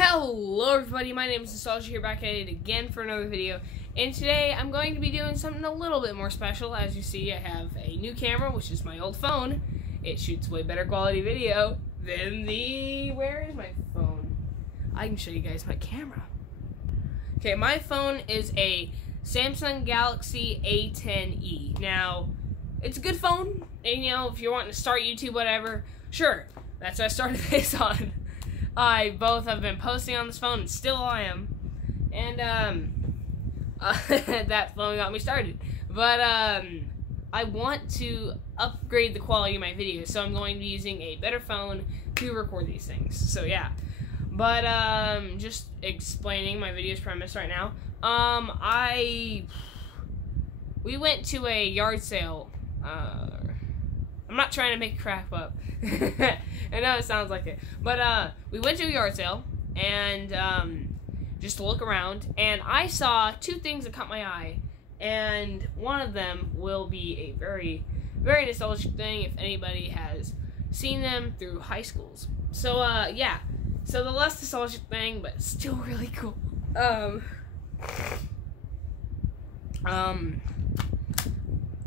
Hello everybody, my name is Nostalgia here, back at it again for another video. And today I'm going to be doing something a little bit more special. As you see, I have a new camera, which is my old phone. It shoots way better quality video than where is my phone? I can show you guys my camera. Okay, my phone is a Samsung Galaxy A10e. Now, it's a good phone, and you know, if you're wanting to start YouTube, whatever, sure, that's what I started this on. I both have been posting on this phone, and still I am. And, that phone got me started. But, I want to upgrade the quality of my videos, so I'm going to be using a better phone to record these things. So, yeah. But, just explaining my video's premise right now. We went to a yard sale. I'm not trying to make crap up. I know it sounds like it. But, we went to a yard sale, and, just to look around, and I saw two things that caught my eye, and one of them will be a very, very nostalgic thing if anybody has seen them through high schools. So, yeah. So, the less nostalgic thing, but still really cool.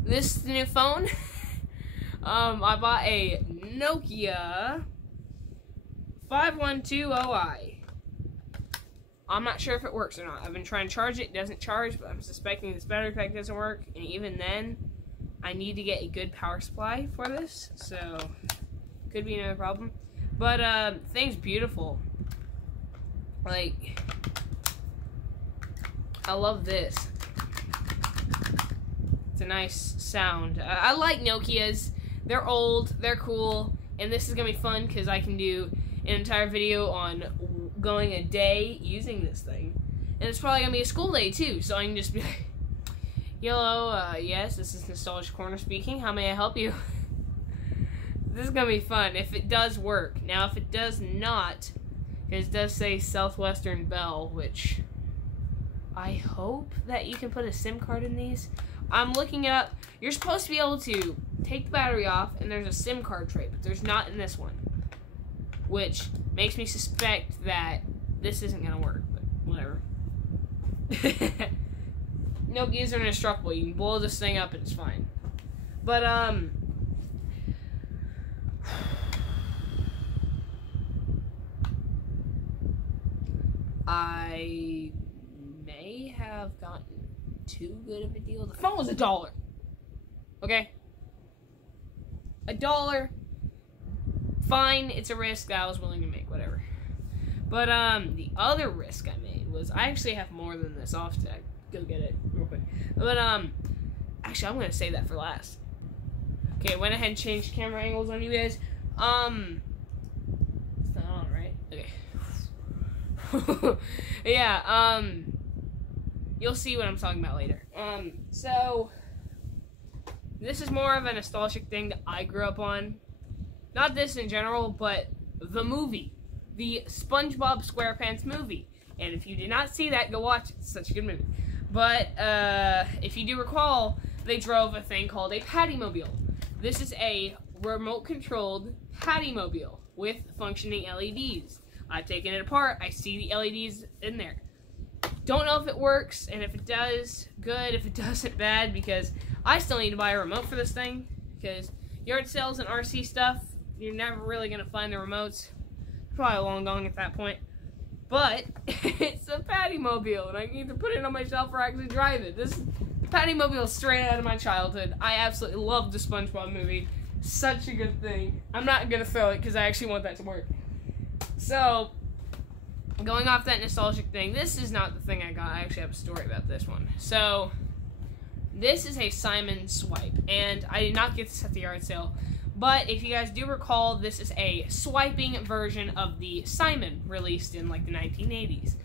This is the new phone. I bought a Nokia 5120i. I'm not sure if it works or not. I've been trying to charge it. It doesn't charge, but I'm suspecting this battery pack doesn't work. And even then, I need to get a good power supply for this. So, could be another problem. But, the thing's beautiful. Like, I love this. It's a nice sound. I like Nokias. They're old, they're cool, and this is going to be fun because I can do an entire video on going a day using this thing. And it's probably going to be a school day too, so I can just be like, hello, yes, this is Nostalgia Corner speaking. How may I help you? This is going to be fun if it does work. Now, if it does not, because it does say Southwestern Bell, which I hope that you can put a SIM card in these. I'm looking it up. You're supposed to be able to take the battery off, and there's a SIM card tray, but there's not in this one, which makes me suspect that this isn't going to work, but whatever. Nokias are indestructible. You can blow this thing up, and it's fine. But, I may have gotten too good of a deal. The phone was $1. Okay? $1. Fine, it's a risk that I was willing to make, whatever. But, the other risk I made was, I actually have more than this. I'll have to go get it real quick. But, actually, I'm gonna save that for last. Okay, I went ahead and changed camera angles on you guys. It's not on, right? Okay. Yeah, you'll see what I'm talking about later. So, this is more of a nostalgic thing that I grew up on. Not this in general, but the movie. The SpongeBob SquarePants movie. And if you did not see that, go watch it. It's such a good movie. But, if you do recall, they drove a thing called a Pattymobile. This is a remote-controlled Pattymobile with functioning LEDs. I've taken it apart. I see the LEDs in there. Don't know if it works, and if it does, good. If it doesn't, bad, because I still need to buy a remote for this thing, because yard sales and RC stuff, you're never really going to find the remotes. Probably long gone at that point. But, it's a Pattymobile, and I can either put it on my shelf or actually drive it. This Pattymobile is straight out of my childhood. I absolutely love the SpongeBob movie. Such a good thing. I'm not going to throw it, because I actually want that to work. So, going off that nostalgic thing, this is not the thing I got. I actually have a story about this one. So, this is a Simon Swipe, and I did not get this at the yard sale. But if you guys do recall, this is a swiping version of the Simon released in like the 1980s.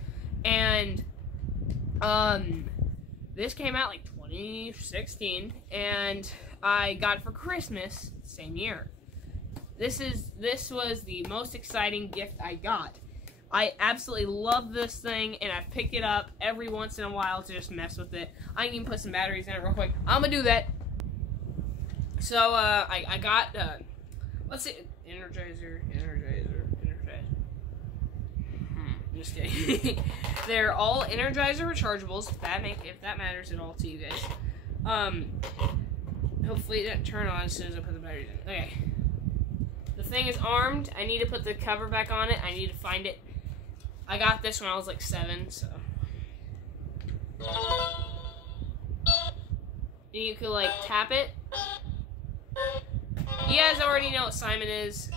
And, this came out like 2016, and I got it for Christmas same year. This was the most exciting gift I got. I absolutely love this thing, and I've picked it up every once in a while to just mess with it. I can even put some batteries in it real quick. I'm gonna do that. So, I got, let's see, Energizer. I'm just kidding. They're all Energizer rechargeables, if that matters at all to you guys. Hopefully it doesn't turn on as soon as I put the batteries in. Okay. The thing is armed. I need to put the cover back on it. I need to find it. I got this when I was like 7, so. You could like tap it. You guys already know what Simon is.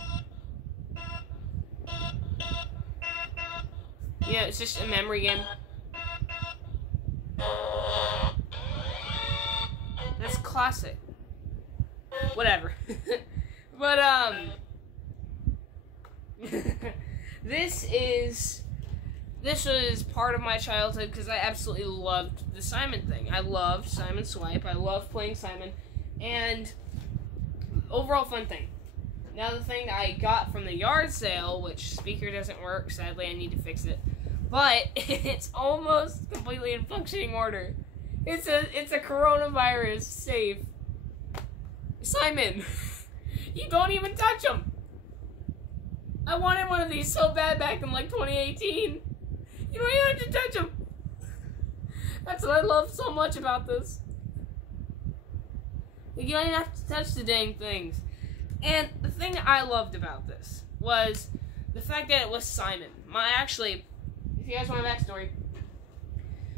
Yeah, it's just a memory game. That's classic. Whatever. But, this was part of my childhood because I absolutely loved the Simon thing. I loved Simon Swipe. I loved playing Simon. And overall fun thing. Now the thing that I got from the yard sale, which speaker doesn't work, sadly I need to fix it. But it's almost completely in functioning order. It's a coronavirus safe. Simon, you don't even touch them. I wanted one of these so bad back in like 2018. You don't even have to touch them. That's what I love so much about this. You don't even have to touch the dang things. And the thing that I loved about this was the fact that it was Simon. If you guys want a backstory,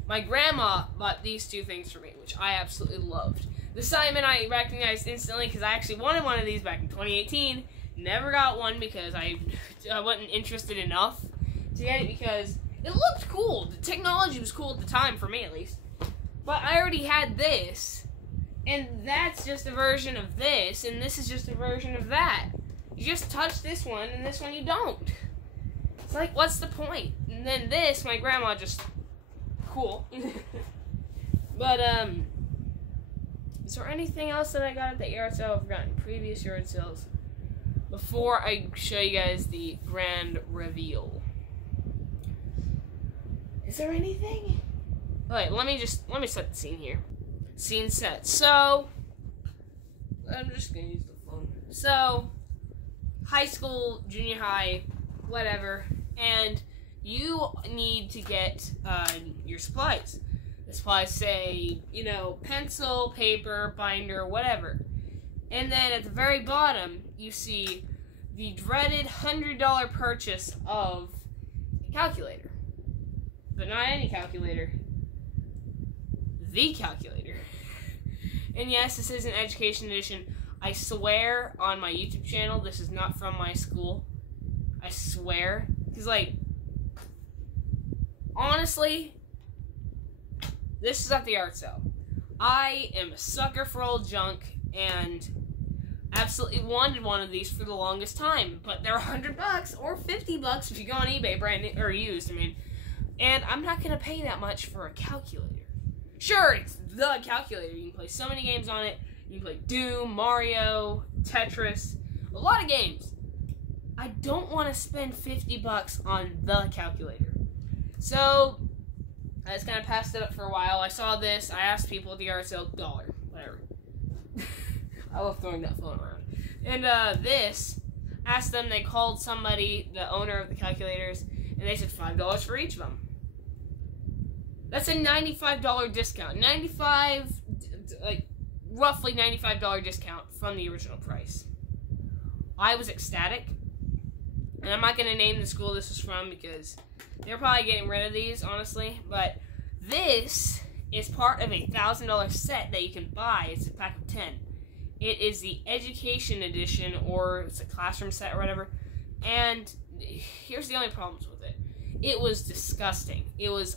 my grandma bought these two things for me, which I absolutely loved. The Simon I recognized instantly because I actually wanted one of these back in 2018. Never got one because I wasn't interested enough to get it because it looked cool. The technology was cool at the time, for me at least. But I already had this, and that's just a version of this, and this is just a version of that. You just touch this one, and this one you don't. It's like, what's the point? And then this, my grandma just... Cool. But, is there anything else that I got at the yard sale I've gotten previous yard sales? Before I show you guys the grand reveal. Is there anything? Alright, let me set the scene here. Scene set. So, I'm just gonna use the phone. So, high school, junior high, whatever, and you need to get your supplies. The supplies say, pencil, paper, binder, whatever. And then at the very bottom, you see the dreaded $100 purchase of a calculator. But not any calculator. The calculator. And yes, this is an education edition. I swear on my YouTube channel, this is not from my school. I swear. Because, honestly, this is at the art sale. I am a sucker for old junk, and absolutely wanted one of these for the longest time. But they're $100 or $50 if you go on eBay, brand new, or used, And I'm not going to pay that much for a calculator. Sure, it's the calculator. You can play so many games on it. You can play Doom, Mario, Tetris, a lot of games. I don't want to spend $50 on the calculator. So, I just kind of passed it up for a while. I saw this. I asked people at the yard sale, $1, whatever. I love throwing that phone around. And this, asked them, they called somebody, the owner of the calculators, and they said $5 for each of them. That's a $95 discount. Roughly $95 discount from the original price. I was ecstatic. And I'm not going to name the school this is from because they're probably getting rid of these, honestly. But this is part of a $1,000 set that you can buy. It's a pack of 10. It is the education edition, or it's a classroom set or whatever. And here's the only problems with it. It was disgusting. It was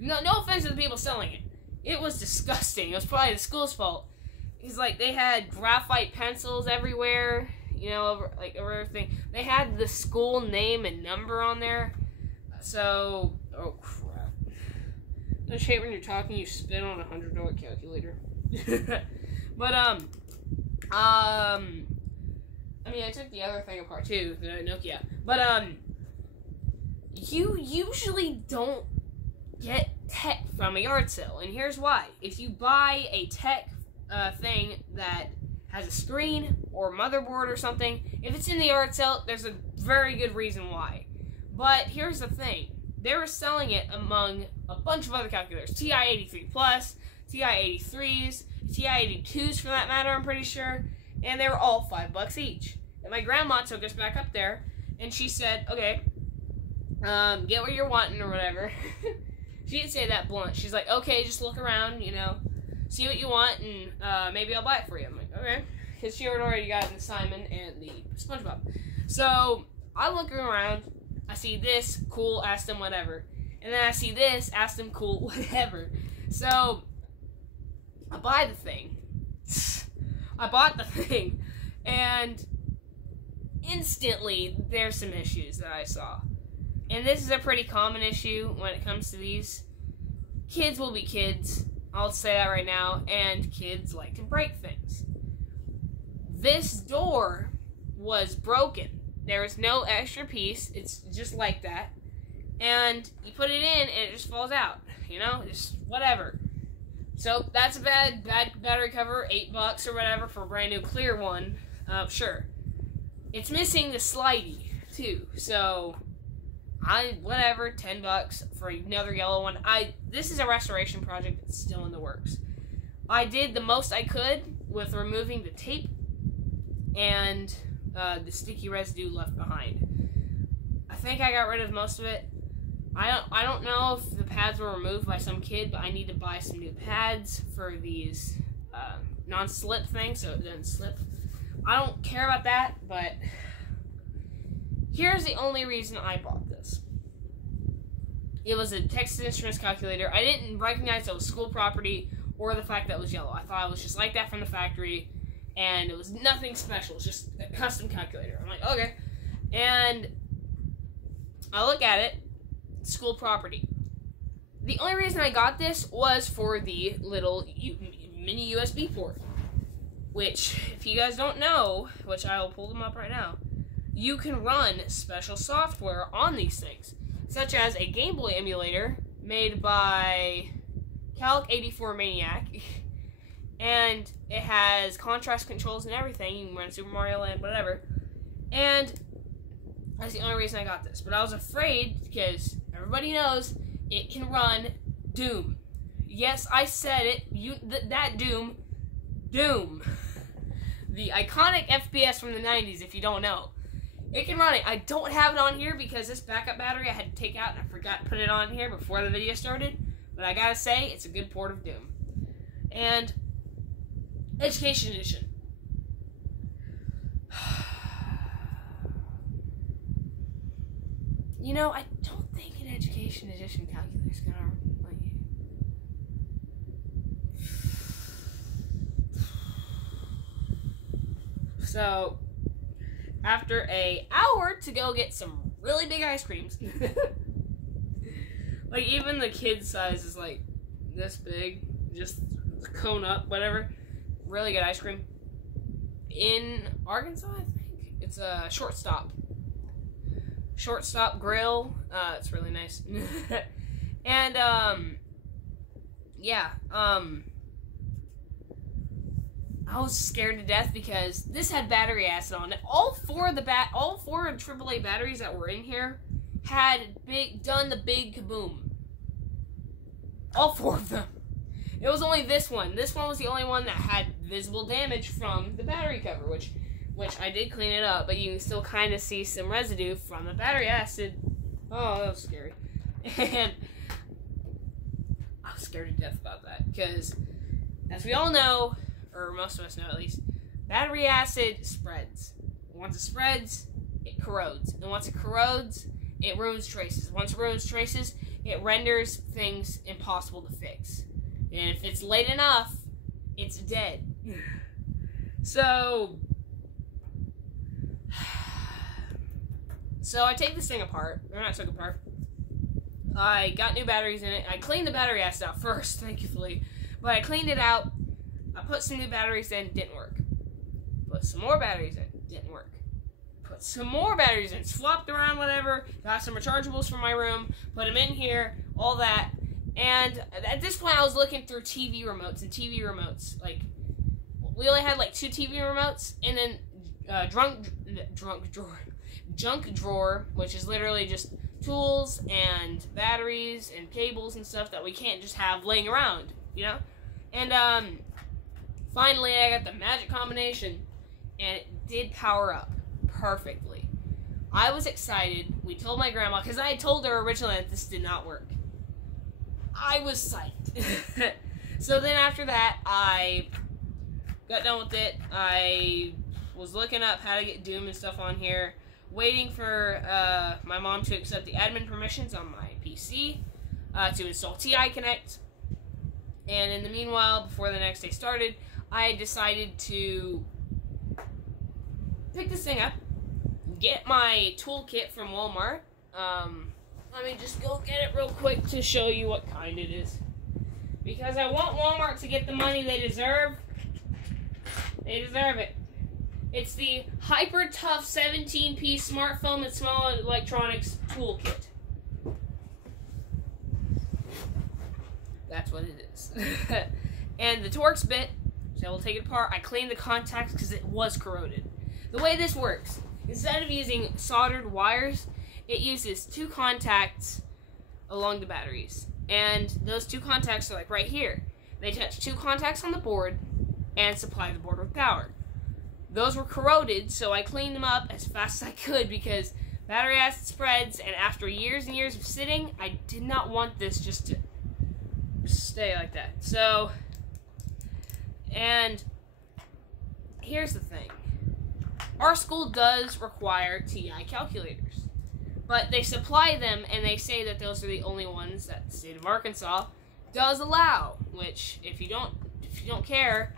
no offense to the people selling it. It was disgusting. It was probably the school's fault. Because, they had graphite pencils everywhere, over everything. They had the school name and number on there. So, oh crap. Don't hate when you're talking, you spit on a $100 calculator. But, I took the other thing apart too, the Nokia. But, you usually don't get tech from a yard sale, and here's why. If you buy a tech thing that has a screen or motherboard or something, if it's in the yard sale, there's a very good reason why. But here's the thing. They were selling it among a bunch of other calculators. TI-83 Plus, TI-83s, TI-82s for that matter, I'm pretty sure. And they were all $5 each. And my grandma took us back up there, and she said, okay, get what you're wanting or whatever. She didn't say that blunt. She's like, okay, just look around, you know, see what you want, and maybe I'll buy it for you. I'm like, okay. Because she had already gotten the Simon and the SpongeBob. So, I look around, I see this, cool, ask them whatever. And then I see this, ask them cool, whatever. So, I buy the thing. I bought the thing. And instantly, there's some issues that I saw. And this is a pretty common issue when it comes to these. Kids will be kids. I'll say that right now. And kids like to break things. This door was broken. There was no extra piece. It's just like that. And you put it in and it just falls out. You know? Just whatever. So that's a bad battery cover. $8 or whatever for a brand new clear one. Sure. It's missing the slidey too. So whatever, $10 for another yellow one. This is a restoration project that's still in the works. I did the most I could with removing the tape and the sticky residue left behind. I think I got rid of most of it. I don't know if the pads were removed by some kid, but I need to buy some new pads for these non-slip things so it doesn't slip. I don't care about that, but here's the only reason I bought this. It was a Texas Instruments calculator. I didn't recognize it was school property or the fact that it was yellow. I thought it was just like that from the factory, and it was nothing special. It was just a custom calculator. I'm like, okay. And I look at it, school property. The only reason I got this was for the little mini USB port, which, if you guys don't know, which I'll pull them up right now, you can run special software on these things, such as a Game Boy emulator made by Calc 84 Maniac, and it has contrast controls and everything. You can run Super Mario Land, whatever, and that's the only reason I got this. But I was afraid because everybody knows it can run Doom. Yes, I said it. That Doom. The iconic FPS from the 90s, if you don't know. It can run it. I don't have it on here because this backup battery I had to take out and I forgot to put it on here before the video started. But I gotta say, it's a good port of Doom. And Education Edition. You know, I don't think an Education Edition calculator is gonna like. So, after an hour to go get some really big ice creams, like even the kid size is like this big, just cone up, whatever. Really good ice cream in Arkansas, I think. It's a Shortstop Grill. It's really nice. And yeah, I was scared to death because this had battery acid on it. All four AAA batteries that were in here had done the big kaboom. All four of them. It was only this one. This one was the only one that had visible damage from the battery cover, which I did clean it up, but you can still kind of see some residue from the battery acid. Oh, that was scary. And I was scared to death about that because, as we all know, or most of us know at least, battery acid spreads. Once it spreads, it corrodes. And once it corrodes, it ruins traces. Once it ruins traces, it renders things impossible to fix. And if it's late enough, it's dead. So I take this thing apart. Or not took apart. I got new batteries in it. I cleaned the battery acid out first, thankfully. But I cleaned it out. I put some new batteries in, didn't work. Put some more batteries in, didn't work. Put some more batteries in, swapped around, whatever. Got some rechargeables from my room, put them in here, all that. And at this point, I was looking through TV remotes and TV remotes. Like, we only had like 2 TV remotes, and then junk drawer, which is literally just tools and batteries and cables and stuff that we can't just have laying around, you know? And finally I got the magic combination, and it did power up perfectly. I was excited. We told my grandma, because I had told her originally that this did not work. I was psyched. So then after that, I got done with it. I was looking up how to get Doom and stuff on here, waiting for my mom to accept the admin permissions on my PC to install TI Connect. And in the meanwhile, before the next day started, I decided to pick this thing up, get my toolkit from Walmart. Let me just go get it real quick to show you what kind it is, because I want Walmart to get the money they deserve. They deserve it. It's the Hyper Tough 17-piece smartphone and small electronics toolkit. That's what it is. And the Torx bit, so we'll take it apart. I cleaned the contacts because it was corroded. The way this works, instead of using soldered wires, it uses 2 contacts along the batteries. And those 2 contacts are like right here. They touch 2 contacts on the board and supply the board with power. Those were corroded, so I cleaned them up as fast as I could because battery acid spreads, and after years and years of sitting, I did not want this just to stay like that. So, and here's the thing. Our school does require TI calculators, but they supply them and they say that those are the only ones that the state of Arkansas does allow, which if you don't care,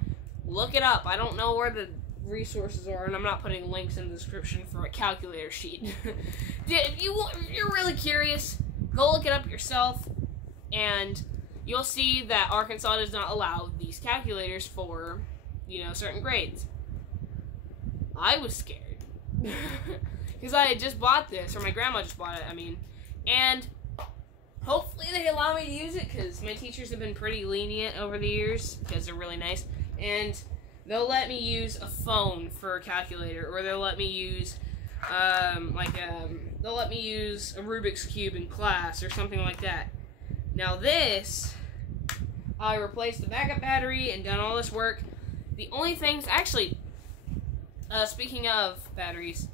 look it up. I don't know where the resources are, and I'm not putting links in the description for a calculator sheet. If you're really curious, go look it up yourself, and you'll see that Arkansas does not allow these calculators for, certain grades. I was scared. Because I had just bought this, or my grandma just bought it, and hopefully they allow me to use it, because my teachers have been pretty lenient over the years, because they're really nice, and they'll let me use a phone for a calculator, or they'll let me use, they'll let me use a Rubik's Cube in class, or something like that. Now this, I replaced the backup battery and done all this work. The only things, actually, speaking of batteries,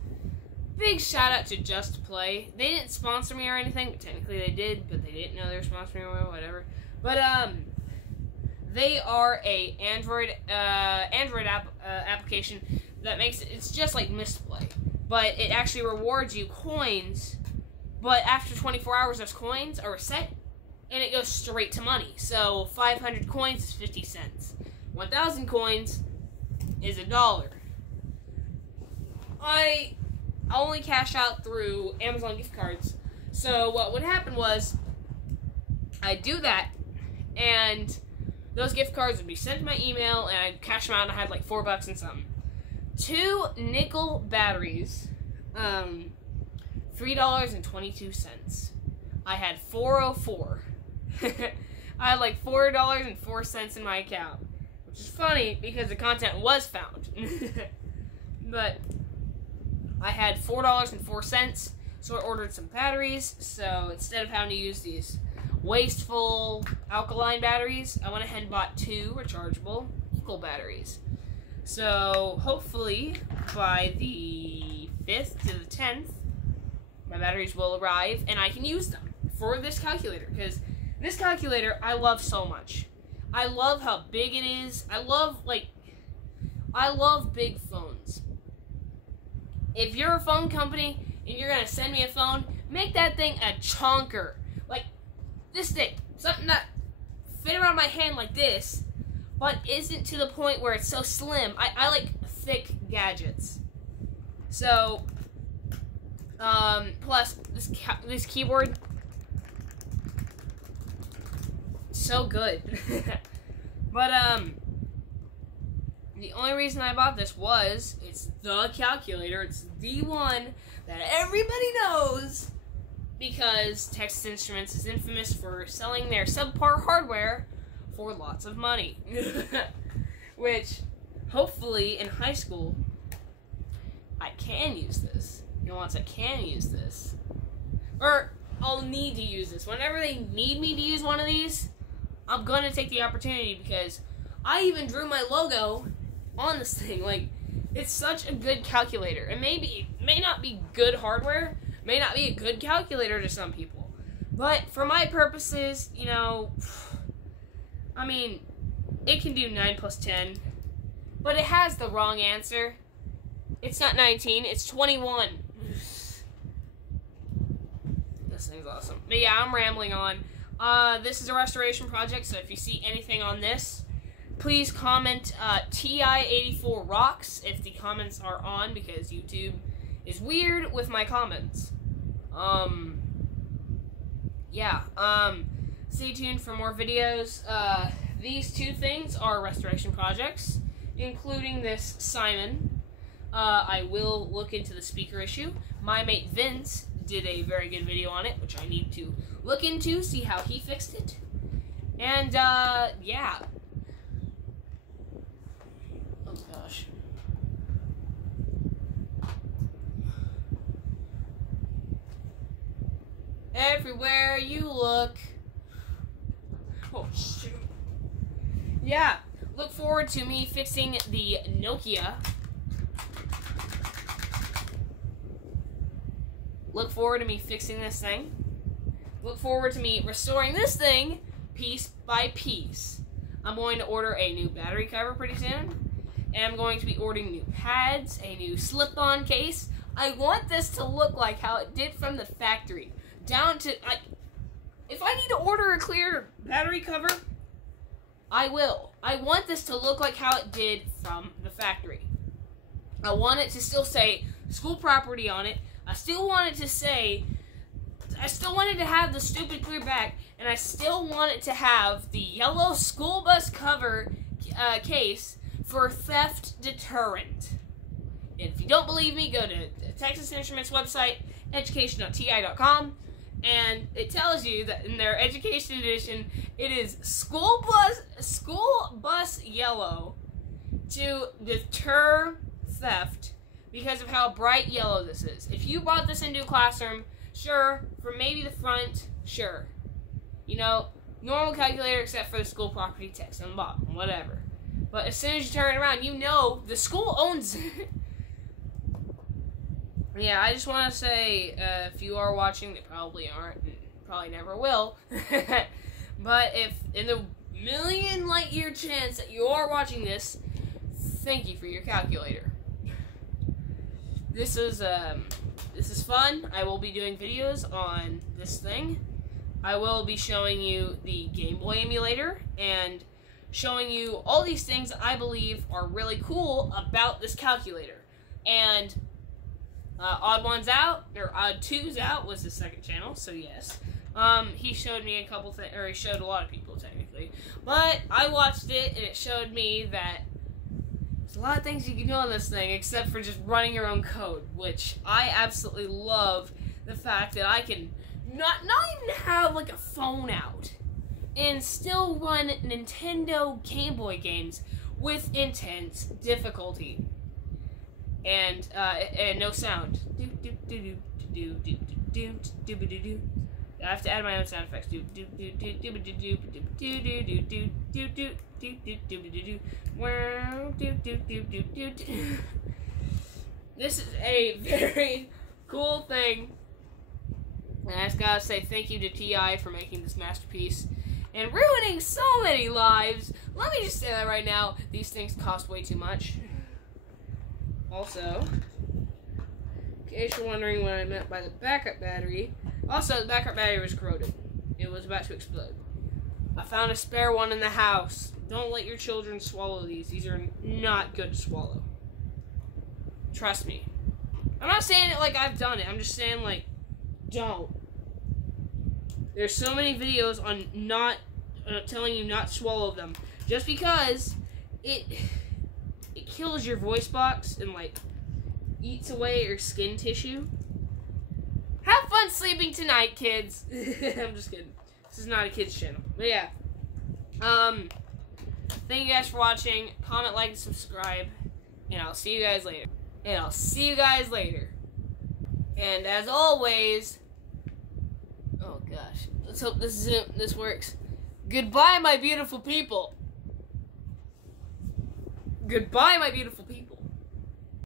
big shout out to Just Play. They didn't sponsor me or anything, but technically they did, but they didn't know they were sponsoring me or whatever. But, they are a Android application that makes it's just like Misplay, but it actually rewards you coins, but after 24 hours those coins are reset, and it goes straight to money. So 500 coins is 50 cents. 1,000 coins is $1. I only cash out through Amazon gift cards. So what would happen was, I'd do that, and those gift cards would be sent to my email, and I'd cash them out, and I had like $4 and something. 2 nickel batteries, $3.22. I had 404. I had like $4.04 in my account, which is funny because the content was found. But I had $4.04, so I ordered some batteries. So instead of having to use these wasteful alkaline batteries, I went ahead and bought 2 rechargeable nickel batteries. So hopefully by the 5th to the 10th, my batteries will arrive and I can use them for this calculator, because this calculator I love so much. I love how big it is. I love big phones. If you're a phone company and you're gonna send me a phone, make that thing a chonker. Like this thing, something that fit around my hand like this, but isn't to the point where it's so slim. I like thick gadgets. So, plus this keyboard, so good. But the only reason I bought this was it's the calculator. It's the one that everybody knows, because Texas Instruments is infamous for selling their subpar hardware for lots of money. Which, hopefully, in high school, I can use this. Once I can use this. Or, I'll need to use this. Whenever they need me to use one of these, I'm gonna take the opportunity because I even drew my logo on this thing. Like, it's such a good calculator. It may not be good hardware, may not be a good calculator to some people, but for my purposes, you know, I mean, it can do 9 plus 10, but it has the wrong answer. It's not 19, it's 21. This thing's awesome. But yeah, I'm rambling on. This is a restoration project, so if you see anything on this, please comment TI84 rocks if the comments are on, because YouTube is weird with my comments. Stay tuned for more videos. These two things are restoration projects, including this Simon. I will look into the speaker issue. My mate Vince did a very good video on it, which I need to look into, see how he fixed it. And, yeah. Oh, gosh. Everywhere you look. Oh, shoot. Yeah, look forward to me fixing the Nokia. Look forward to me fixing this thing. Look forward to me restoring this thing piece by piece. I'm going to order a new battery cover pretty soon. And I'm going to be ordering new pads, a new slip-on case. I want this to look like how it did from the factory. Down to, like, if I need to order a clear battery cover, I will. I want this to look like how it did from the factory. I want it to still say school property on it. I still want it to say, I still want it to have the stupid clear back, and I still want it to have the yellow school bus cover case for theft deterrent. And if you don't believe me, go to Texas Instruments website, education.ti.com, and it tells you that in their education edition, it is school bus yellow to deter theft because of how bright yellow this is. If you brought this into a classroom, sure, for maybe the front, sure. You know, normal calculator except for the school property text on the bottom, whatever. But as soon as you turn it around, you know the school owns it. Yeah, I just want to say, if you are watching, they probably aren't, and probably never will. But if in the million light year chance that you are watching this, thank you for your calculator. This is fun. I will be doing videos on this thing. I will be showing you the Game Boy emulator and showing you all these things that I believe are really cool about this calculator. And Odd Ones Out, or Odd Twos Out was his second channel, so yes. He showed me a couple things, or he showed a lot of people technically. But I watched it and it showed me that there's a lot of things you can do on this thing except for just running your own code, which I absolutely love the fact that I can not even have like a phone out and still run Nintendo Game Boy games with intense difficulty. And no sound. I have to add my own sound effects. This is a very cool thing. And I just gotta say thank you to TI for making this masterpiece and ruining so many lives. Let me just say that right now. These things cost way too much. Also, in case you're wondering what I meant by the backup battery, also the backup battery was corroded. It was about to explode. I found a spare one in the house. Don't let your children swallow these. These are not good to swallow. Trust me. I'm not saying it like I've done it. I'm just saying, like, don't. There's so many videos on not telling you not to swallow them. Just because it kills your voice box and, like, eats away your skin tissue. Have fun sleeping tonight, kids. I'm just kidding. This is not a kids channel. But yeah. Thank you guys for watching. Comment, like, and subscribe. And I'll see you guys later. And as always, Oh gosh. Let's hope this is it. This works. Goodbye, my beautiful people. Goodbye, my beautiful people.